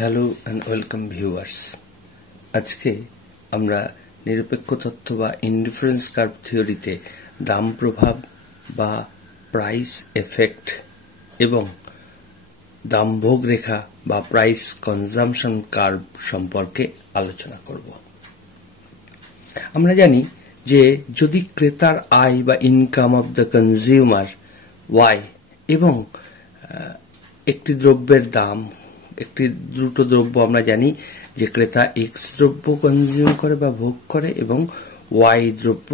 Hello and welcome viewers. আজকে আমরা নিরপেক্ষ তত্ত্ব বা ইনডিফারেন্স কার্ভ থিওরিতে দাম প্রভাব বা প্রাইস এফেক্ট এবং দামভোগ রেখা বা প্রাইস কনজাম্পশন কার্ভ সম্পর্কে আলোচনা করব। আমরা জানি যে যদি ক্রেতার আয় বা income of the consumer Y এবং একটি দ্রব্যের দাম, একটি দুটো দ্রব্য আমরা জানি যে ক্রেতা এক্স দ্রব্য কনজিউম করে বা ভোগ করে এবং ওয়াই দ্রব্য,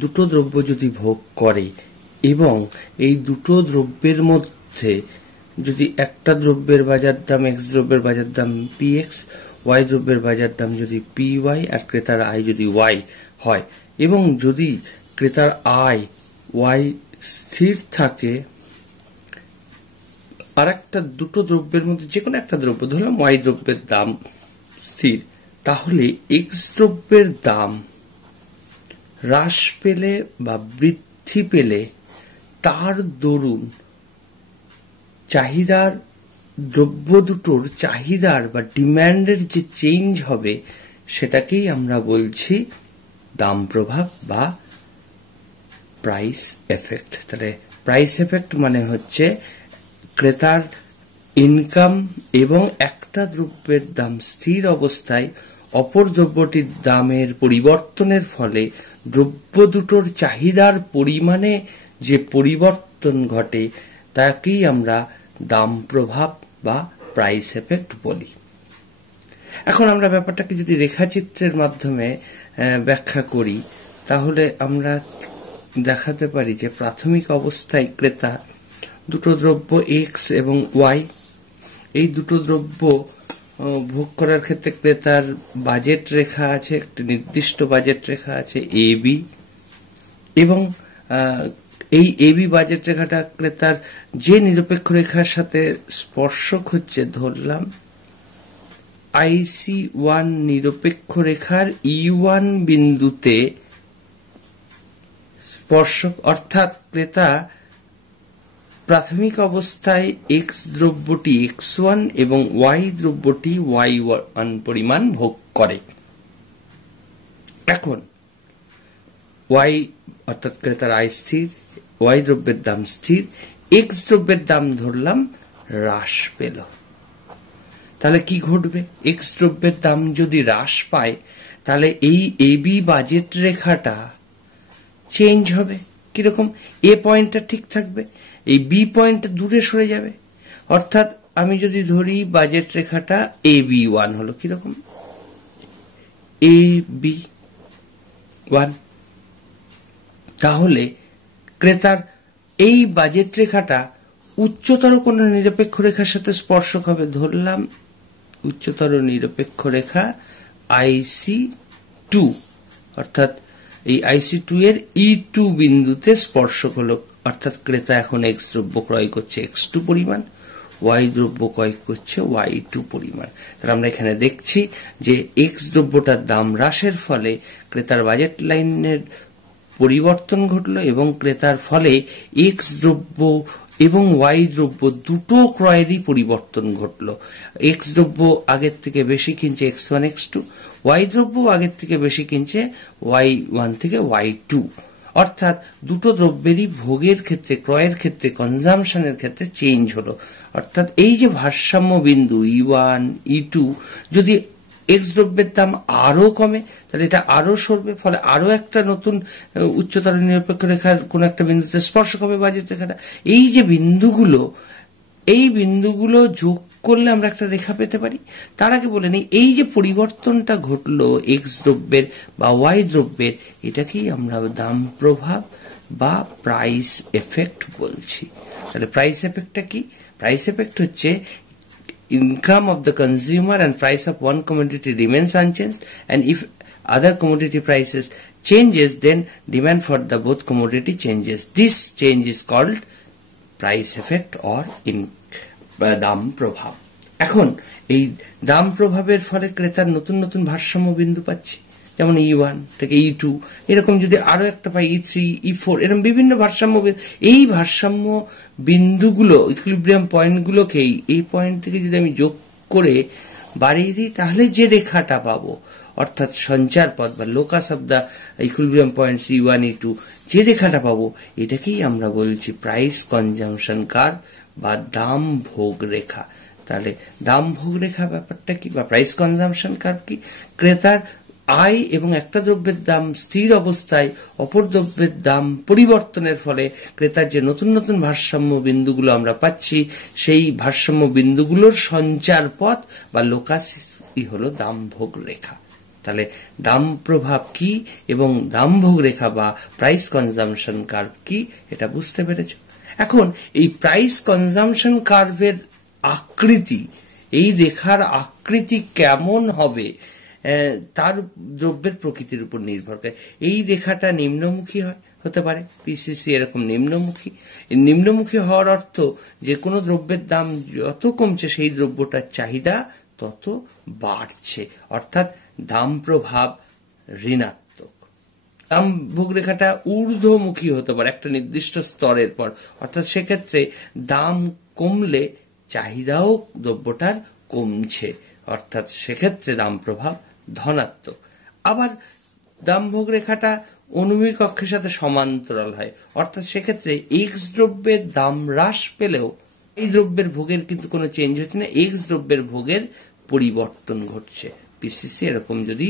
দুটো দ্রব্য যদি ভোগ করে এবং এই দুটো দ্রব্যের মধ্যে যদি একটা দ্রব্যের বাজার দাম এক্স দ্রব্যের বাজার দাম পি এক্স, ওয়াই দ্রব্যের বাজার দাম যদি পি ওয়াই আর ক্রেতার আয় যদি ওয়াই হয় এবং যদি ক্রেতার আয় ওয়াই স্থির থাকে আর একটা দুটো দ্রব্যের মধ্যে যে কোনো একটা দ্রব্য ধরলাম ওয়াই দ্রব্যের দাম স্থির, তাহলে এক্স দ্রব্যের দাম হ্রাস পেলে বা বৃদ্ধি পেলে তার দরুন চাহিদার, দ্রব্য দুটোর চাহিদার বা ডিম্যান্ডের যে চেঞ্জ হবে সেটাকেই আমরা বলছি দাম প্রভাব বা প্রাইস এফেক্ট। তাহলে প্রাইস এফেক্ট মানে হচ্ছে ক্রেতার ইনকাম এবং একটা দ্রব্যের দাম স্থির অবস্থায় অপর দ্রব্যটির দামের পরিবর্তনের ফলে দ্রব্য দুটোর চাহিদার পরিমাণে যে পরিবর্তন ঘটে তাকেই আমরা দাম প্রভাব বা প্রাইস এফেক্ট বলি। এখন আমরা ব্যাপারটাকে যদি রেখাচিত্রের মাধ্যমে ব্যাখ্যা করি তাহলে আমরা দেখাতে পারি যে প্রাথমিক অবস্থায় ক্রেতা দুটো দ্রব্য এক্স এবং ওয়াই, এই দুটো দ্রব্য ভোগ করার ক্ষেত্রে ক্রেতার বাজেট রেখা আছে, একটি নির্দিষ্ট বাজেট রেখা আছে এ বি, এবং এই এ বি বাজেট রেখাটা ক্রেতার যে নিরপেক্ষ রেখার সাথে স্পর্শক হচ্ছে, ধরলাম আইসি ওয়ান নিরপেক্ষ রেখার ই ওয়ান বিন্দুতে স্পর্শক, অর্থাৎ ক্রেতা প্রাথমিক অবস্থায় এক্স দ্রব্যটি এক্স ওয়ান এবং ওয়াই দ্রব্যটি ওয়াই ওয়ান পরিমাণ ভোগ করে। এখন ওয়াই অর্থাৎ ক্রেতার আয় স্থির, ওয়াই দ্রব্যের দাম স্থির, এক্স দ্রব্যের দাম ধরলাম হ্রাস পেল, তাহলে কি ঘটবে? এক্স দ্রব্যের দাম যদি হ্রাস পায় তাহলে এই এ বি বাজেট রেখাটা চেঞ্জ হবে। কিরকম? এ পয়েন্টটা ঠিক থাকবে, এই বি পয়েন্টটা দূরে সরে যাবে। অর্থাৎ আমি যদি ধরি বাজেট রেখাটা এ বি ওয়ান হলো, কিরকম এ বি ওয়ান, তাহলে ক্রেতার এই বাজেট রেখাটা উচ্চতর কোন নিরপেক্ষ রেখার সাথে স্পর্শক হবে, ধরলাম উচ্চতর নিরপেক্ষ রেখা আইসি টু, অর্থাৎ এই আইসি টু এর ই টু বিন্দুতে স্পর্শক হলো, অর্থাৎ ক্রেতা এখন এক্স দ্রব্য ক্রয় করছে এক্স টু পরিমাণ, ওয়াই দ্রব্য ক্রয় করছে ওয়াই টু পরিমাণ। তাহলে আমরা এখানে দেখছি যে এক্স দ্রব্যটার দাম হ্রাসের ফলে ক্রেতার বাজেট লাইনের পরিবর্তন ঘটলো এবং ক্রেতার ফলে এক্স দ্রব্য এবং ওয়াই দ্রব্য দুটো ক্রয়েরই পরিবর্তন ঘটলো। এক্স দ্রব্য আগের থেকে বেশি কিনছে X one X two, Y দ্রব্য আগের থেকে বেশি কিনছে ওয়াই ওয়ান থেকে ওয়াই টু, অর্থাৎ দুটো দ্রব্যেরই ভোগের ক্ষেত্রে, ক্রয়ের ক্ষেত্রে, কনজামশনের ক্ষেত্রে চেঞ্জ হলো। অর্থাৎ এই যে ভারসাম্য বিন্দু ই ওয়ান ই টু, যদি এক্স দ্রব্যের দাম আরো কমে তাহলে এটা আরো সরবে, ফলে আরো একটা নতুন উচ্চতর নিরপেক্ষ রেখার কোন একটা বিন্দুতে স্পর্শক হবে বাজেট রেখাটা। এই যে বিন্দুগুলো, এই বিন্দুগুলো যোগ করলে আমরা একটা রেখা পেতে পারি। তার আগে বলে নিই, এই যে পরিবর্তনটা ঘটলো এক্স দ্রব্যের বা ওয়াই দ্রব্যের, এটাকেই আমরা দাম প্রভাব বা প্রাইস এফেক্ট বলছি। তাহলে প্রাইস এফেক্টটা কি? প্রাইস এফেক্ট হচ্ছে income of the consumer and price of one commodity remains unchanged, and if other commodity prices changes then demand for the both commodity changes. This change is called price effect or in দাম প্রভাব। এখন এই দাম প্রভাবের ফলে ক্রেতার নতুন নতুন ভারসাম্য বিন্দু পাচ্ছে, যেমন ই ওয়ান থেকে ই টু, এরকম যদি আরো একটা পাই ই থ্রি ই ফোর, এরকম বিভিন্ন ভারসাম্য, এই ভারসাম্য বিন্দুগুলো ইকুইলিব্রিয়াম পয়েন্টগুলোকেই এই পয়েন্ট থেকে যদি আমি যোগ করে বাড়িয়ে দিই তাহলে যে রেখাটা পাবো, অর্থাৎ সঞ্চার পথ বা locus of the equilibrium point C1 E2, যে রেখাটা পাবো এটাকেই আমরা বলছি প্রাইস কনজাম্পশন কার্ভ বা দাম ভোগ রেখা। তাহলে দাম ভোগ রেখা ব্যাপারটা কি বা প্রাইস কনজাম্পশন কার্ভ কি? ক্রেতার আয় এবং একটা দ্রব্যের দাম স্থির অবস্থায় অপর দ্রব্যের দাম পরিবর্তনের ফলে ক্রেতার যে নতুন নতুন ভারসাম্য বিন্দুগুলো আমরা পাচ্ছি, সেই ভারসাম্য বিন্দুগুলোর সঞ্চার পথ বা লোকাসই হলো দাম ভোগ রেখা। তাহলে দাম প্রভাব কি এবং দাম ভোগ রেখা বা প্রাইস কনজাম্পশন কার্ভ কি এটা বুঝতে পেরেছ। এখন এই প্রাইস কনজাম্পশন কার্ভের আকৃতি, এই রেখার আকৃতি কেমন হবে তার দ্রব্যের প্রকৃতির উপর নির্ভর করে। এই রেখাটা নিম্নমুখী হতে পারে, পিসিসি এরকম নিম্নমুখী। নিম্নমুখী হওয়ার অর্থ যে কোনো দ্রব্যের দাম যত কমছে সেই দ্রব্যটার চাহিদা তত বাড়ছে, অর্থাৎ দাম প্রভাব ঋণাত্মক। দাম ভোগ রেখাটা ঊর্ধ্বমুখী হতে পারে একটা নির্দিষ্ট স্তরের পর, অর্থাৎ সেক্ষেত্রে দাম কমলে চাহিদাও দ্রব্যটার কমছে, অর্থাৎ সেক্ষেত্রে দাম প্রভাব ধনাত্মক। আবার দাম ভোগ রেখাটা অনুভূমিক অক্ষের সাথে সমান্তরাল হয়, অর্থাৎ সেক্ষেত্রে এক্স দ্রব্যের দাম হ্রাস পেলেও এই দ্রব্যের ভোগের কিন্তু কোনো চেঞ্জ হচ্ছে না, এক্স দ্রব্যের ভোগের পরিবর্তন ঘটছে। পিসিসি এরকম যদি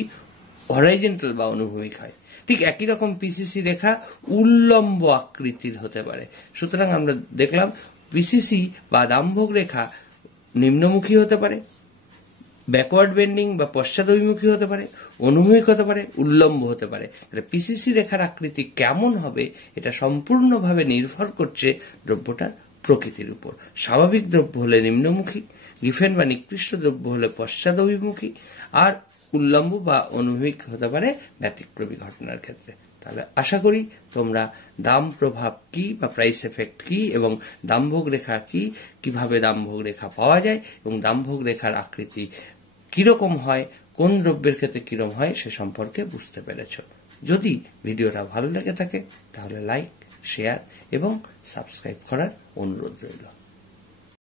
হরাইজন্টাল বা অনুভূমিক হয়। ঠিক একই রকম পিসিসি রেখা উল্লম্ব আকৃতির হতে পারে। সুতরাং আমরা দেখলাম পিসিসি বা দামভোগ রেখা নিম্নমুখী হতে পারে, ব্যাকওয়ার্ড বেন্ডিং বা পশ্চাদভিমুখী হতে পারে, অনুভূমিক হতে পারে, উল্লম্ব হতে পারে। তাহলে পিসিসি রেখার আকৃতি কেমন হবে এটা সম্পূর্ণভাবে নির্ভর করছে দ্রব্যটার প্রকৃতির উপর। স্বাভাবিক দ্রব্য হলে নিম্নমুখী, গিফেন বা নিকৃষ্ট দ্রব্য হলে পশ্চাদভিমুখী, আর উল্লম্ব বা অনুভূমিক হতে পারে ব্যতিক্রমী ঘটনার ক্ষেত্রে। তাহলে আশা করি তোমরা দাম প্রভাব কি বা প্রাইস এফেক্ট কি এবং দামভোগ রেখা কি, কিভাবে দামভোগ রেখা পাওয়া যায় এবং দামভোগ রেখার আকৃতি কিরকম হয়, কোন দ্রব্যের ক্ষেত্রে কিরকম হয় সে সম্পর্কে বুঝতে পেরেছ। যদি ভিডিওটা ভালো লেগে থাকে তাহলে লাইক, শেয়ার এবং সাবস্ক্রাইব করার অনুরোধ রইল।